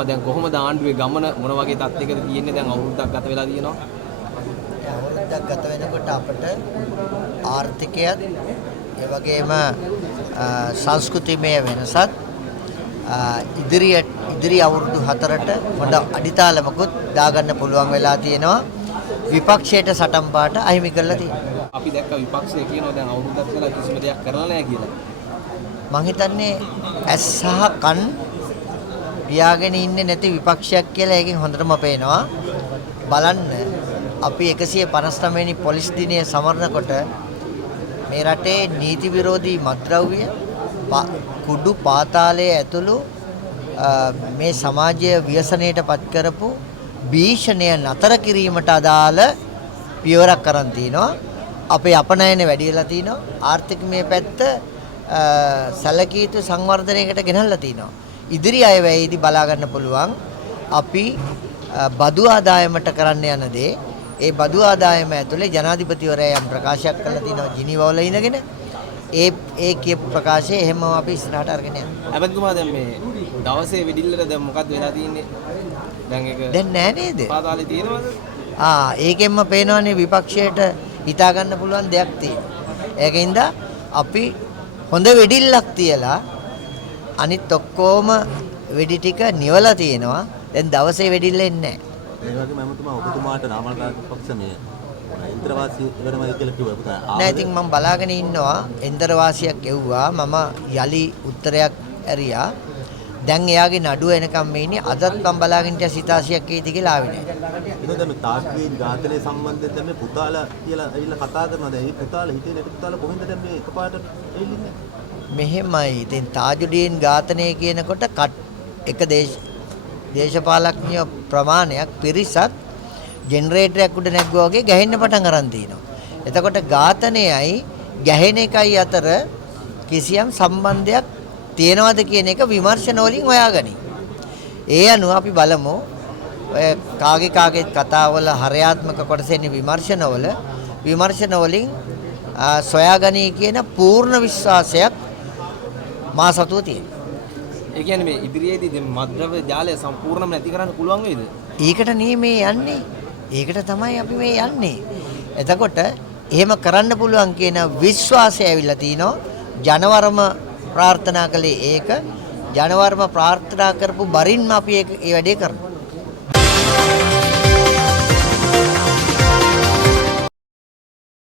ඇමතිතුමා දැන් කොහොමද ආණ්ඩුවේ ගමන මොන වගේ තත්යකද තියෙන්නේ දැන් අවුරුද්දක් ගත වෙලා තියෙනවා අවුරුද්දක් ගත වෙනකොට අපිට ආර්ථිකයත් ඒ වගේම සංස්කෘතිමය වෙනසත් ඉදිරි අවුරුදු 4ට හොඳ අඩිතාලමකුත් දාගන්න පුළුවන් වෙලා තියෙනවා විපක්ෂයට සටන් පාට අහිමි කරලා තියෙනවා. අපි දැක්ක විපක්ෂය කියනවා දැන් අවුරුද්දක් වෙලා කිසිම දෙයක් කරලා නැහැ කියලා. මං හිතන්නේ ඇස් සහ කන් පියාගෙන ඉන්නේ නැති විපක්ෂයක් කියලා ඒකෙන් හොඳටම පේනවා. බලන්න අපි 159 වෙනි පොලිස් දිනය සමරනකොට මේ රටේ නීති විරෝධී මත්ද්‍රව්‍ය කුඩු පාතාලයේ ඇතුළු මේ සමාජය ව්‍යසනයට පත් කරපු භීෂණය නතර කිරීමට අදාළ පියවරක් කරන් තිනවා. අපේ අපනයන වැඩි වෙලා තිනවා. ආර්ථිකමය පැත්ත සැලකිය යුතු සංවර්ධනයකට ගෙනල්ලා තිනවා. ඉදිරි අයවැයේදී බලා ගන්න පුළුවන් අපි බදු ආදායමට කරන්න යන දේ ඒ බදු ආදායම ඇතුලේ ජනාධිපතිවරයා යම් ප්‍රකාශයක් කළා තිනවා ජිනීවා වල ඉඳගෙන ඒ කියපු ප්‍රකාශය එහෙමම අපි ඉස්සරහට අරගෙන යනවා. ඇමතිතුමා දැන් මේ දවසේ වෙඩිල්ලට දැන් මොකක්ද වෙලා තියෙන්නේ? දැන් ඒක දැන් නෑ නේද? පාතාලේ තියෙනවද? ඒකෙන්ම පේනවනේ විපක්ෂයට හිතා ගන්න පුළුවන් දෙයක් තියෙනවා. ඒකින්ද අපි හොඳ වෙඩිල්ලක් තියලා අනිත් ඔක්කොම වෙඩි ටික නිවලා තියෙනවා. දැන් දවසේ වෙඩිල්ල එන්නේ නෑ. ඒ වගේම ඇමතුමා ඔබතුමාට නාමල් පක්ෂ මේ ඉන්ද්‍රවාසී ඉවරමයි කියලා කිව්වා. නෑ ඉතින් මම බලාගෙන ඉන්නවා ඉන්ද්‍රවාසියක් එව්වා මම යලි උත්තරයක් ඇරියා. දැන් එයාගේ නඩුව එනකම් මේ ඉන්නේ අදත් මම බලාගෙන ඉන්න සිතාසියක් ඒද කියලා ආවේ නෑ. ඉතින් දැන් තාක්ෂණික ඝාතනය සම්බන්ධයෙන් දැන් මේ පුතාලා කියලා ඇවිල්ලා කතා කරනවා. දැන් මේ පුතාලා හිතේ නැති පුතාලා කොහෙන්ද දැන් මේ එකපාරට එල්ලින්නේ? මෙහෙමයි. ඉතින් තාජුඩීන් ඝාතනය කියනකොට එක දේශපාලඥ ප්‍රමාණයක් පිරිසත් ජෙනරේටරයක් උඩ නැග්ගුවා වගේ ගැහෙන්න පටන් අරන් තිනවා. එතකොට ඝාතනයයි ගැහෙන එකයි අතර කිසියම් සම්බන්ධයක් තියෙනවද කියන එක විමර්ශන වලින් හොයාගනි. ඒ අනුව අපි බලමු ඔය කාගේ කතාවල හරයාත්මක කොටස එන්නේ විමර්ශන වලින් සොයාගනි කියන පූර්ණ විශ්වාසයක් මා සතුව තියෙනවා. ඒ කියන්නේ මේ ඉදිරියේදී දැන් මද්ද්‍රව්‍ය ජාලය සම්පූර්ණයෙන්ම නැති කරන්න පුළුවන් වේද? ඒකට මේ යන්නේ. ඒකට තමයි අපි මේ යන්නේ. එතකොට එහෙම කරන්න පුළුවන් කියන විශ්වාසය ඇවිල්ලා තිනවා. ජනවරම ප්‍රාර්ථනා කළේ ඒක. ජනවරම ප්‍රාර්ථනා කරපු බරින්ම අපි ඒ වැඩේ කරනවා.